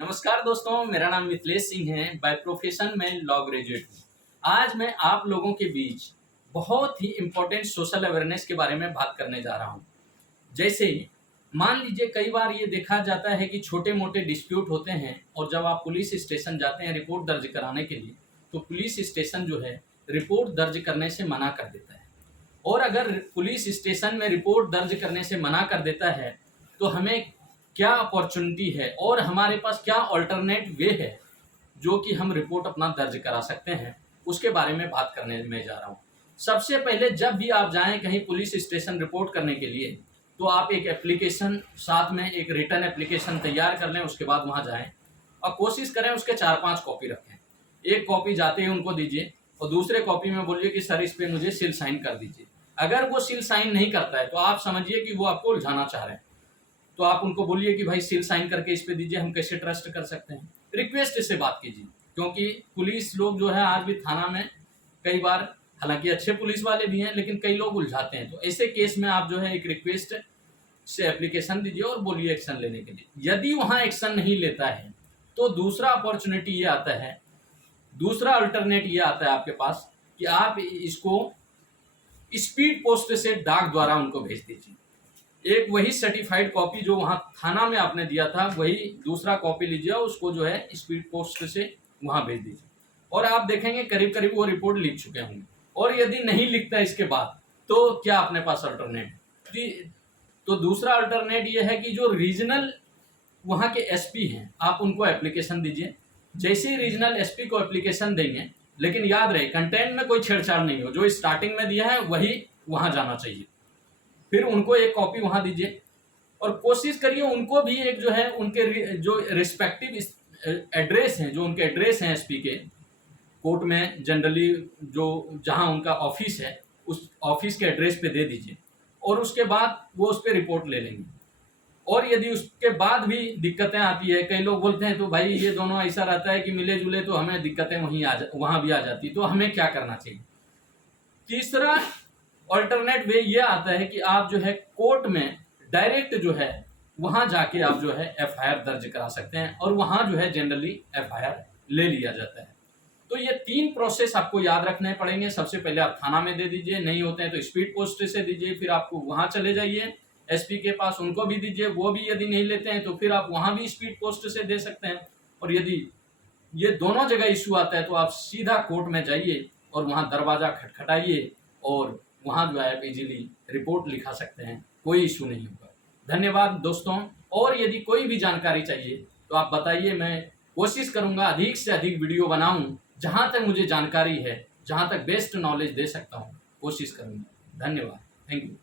नमस्कार दोस्तों, मेरा नाम मिथिलेश सिंह है। बाय प्रोफेशन मैं लॉ ग्रेजुएट हूँ। आज मैं आप लोगों के बीच बहुत ही इम्पोर्टेंट सोशल अवेयरनेस के बारे में बात करने जा रहा हूँ। जैसे मान लीजिए कई बार ये देखा जाता है कि छोटे मोटे डिस्प्यूट होते हैं और जब आप पुलिस स्टेशन जाते हैं रिपोर्ट दर्ज कराने के लिए, तो पुलिस स्टेशन जो है रिपोर्ट दर्ज करने से मना कर देता है। और अगर पुलिस स्टेशन में रिपोर्ट दर्ज करने से मना कर देता है तो हमें क्या अपॉर्चुनिटी है और हमारे पास क्या अल्टरनेट वे है जो कि हम रिपोर्ट अपना दर्ज करा सकते हैं, उसके बारे में बात करने में जा रहा हूँ। सबसे पहले जब भी आप जाएं कहीं पुलिस स्टेशन रिपोर्ट करने के लिए, तो आप एक एप्लीकेशन साथ में एक रिटर्न एप्लीकेशन तैयार कर लें। उसके बाद वहाँ जाएं और कोशिश करें उसके 4-5 कॉपी रखें। एक कॉपी जाते ही उनको दीजिए और दूसरे कॉपी में बोलिए कि सर इस पे मुझे सील साइन कर दीजिए। अगर वो सील साइन नहीं करता है तो आप समझिए कि वो आपको उलझाना चाह रहे हैं। तो आप उनको बोलिए कि भाई सील साइन करके इस पे दीजिए, हम कैसे ट्रस्ट कर सकते हैं। रिक्वेस्ट से बात कीजिए, क्योंकि पुलिस लोग जो है आज भी थाना में कई बार, हालांकि अच्छे पुलिस वाले भी हैं, लेकिन कई लोग उलझाते हैं। तो ऐसे केस में आप जो है एक रिक्वेस्ट से एप्लीकेशन दीजिए और बोलिए एक्शन लेने के लिए। यदि वहाँ एक्शन नहीं लेता है तो दूसरा अपॉर्चुनिटी ये आता है, दूसरा अल्टरनेट ये आता है आपके पास कि आप इसको स्पीड पोस्ट से डाक द्वारा उनको भेज दीजिए। एक वही सर्टिफाइड कॉपी जो वहाँ थाना में आपने दिया था, वही दूसरा कॉपी लीजिए और उसको जो है स्पीड पोस्ट से वहाँ भेज दीजिए। और आप देखेंगे करीब करीब वो रिपोर्ट लिख चुके होंगे। और यदि नहीं लिखता इसके बाद तो क्या अपने पास अल्टरनेट? तो दूसरा अल्टरनेट ये है कि जो रीजनल वहाँ के एसपी हैं, आप उनको एप्लीकेशन दीजिए। जैसे ही रीजनल एसपी को एप्लीकेशन देंगे, लेकिन याद रहे कंटेंट में कोई छेड़छाड़ नहीं हो, जो स्टार्टिंग में दिया है वही वहाँ जाना चाहिए। फिर उनको एक कॉपी वहाँ दीजिए और कोशिश करिए उनको भी एक जो है उनके जो रिस्पेक्टिव एड्रेस हैं, जो उनके एड्रेस हैं एसपी के कोर्ट में जनरली जो जहाँ उनका ऑफिस है, उस ऑफिस के एड्रेस पे दे दीजिए और उसके बाद वो उस पर रिपोर्ट ले लेंगे। और यदि उसके बाद भी दिक्कतें आती है, कई लोग बोलते हैं तो भाई ये दोनों ऐसा रहता है कि मिले जुले तो हमें दिक्कतें वहाँ भी आ जाती, तो हमें क्या करना चाहिए? तीसरा अल्टरनेट वे ये आता है कि आप जो है कोर्ट में डायरेक्ट जो है वहां जाके आप जो है एफआईआर दर्ज करा सकते हैं और वहां जो है जनरली एफआईआर ले लिया जाता है। तो ये 3 प्रोसेस आपको याद रखने पड़ेंगे। सबसे पहले आप थाना में दे दीजिए, नहीं होते हैं तो स्पीड पोस्ट से दीजिए। फिर आपको वहां चले जाइए एसपी के पास, उनको भी दीजिए। वो भी यदि नहीं लेते हैं तो फिर आप वहां भी स्पीड पोस्ट से दे सकते हैं। और यदि ये दोनों जगह इश्यू आता है तो आप सीधा कोर्ट में जाइए और वहां दरवाजा खटखटाइए और वहाँ जो है आप इजीली रिपोर्ट लिखा सकते हैं, कोई इशू नहीं होगा। धन्यवाद दोस्तों। और यदि कोई भी जानकारी चाहिए तो आप बताइए, मैं कोशिश करूँगा अधिक से अधिक वीडियो बनाऊँ। जहाँ तक मुझे जानकारी है, जहाँ तक बेस्ट नॉलेज दे सकता हूँ, कोशिश करूँगा। धन्यवाद, थैंक यू।